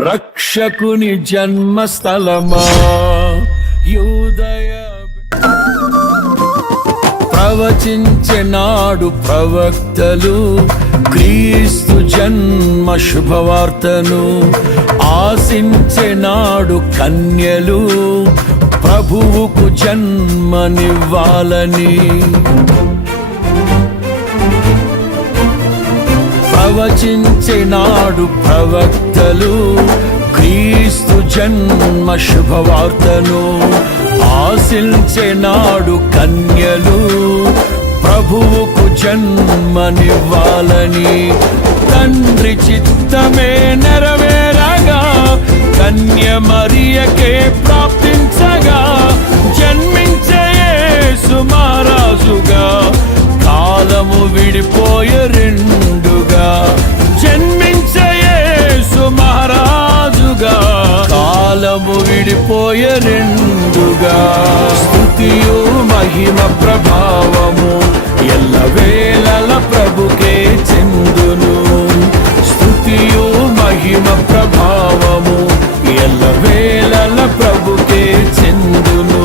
రక్షకుని జన్మస్థలమా? యూదయ ప్రవచించెనాడు ప్రవక్తలు క్రీస్తు జన్మ శుభవార్తను ఆశించెనాడు కన్యలు ప్రభువుకు జన్మనివ్వాలని. ప్రవచించినాడు ప్రవక్తలు. క్రీస్తు జన్మ శుభవార్తను ఆశించినాడు కన్యలు. ప్రభువుకు జన్మనివ్వాలని తండ్రి చిత్తమే నెరవేరగా కన్య మరియకే ప్రాప్తించగా జన్మించే సుమారాజుగా కాలము విడిపోయే రాజుగా జన్మించయే మహారాజుగా కాలము విడిపోయే రెండుగా. స్థుతియు మహిమ ప్రభావము ఎల్ల వేళల ప్రభుకే చెందును. స్థుతియు మహిమ ప్రభావము ఎల్ల వేళల ప్రభుకే చెందును.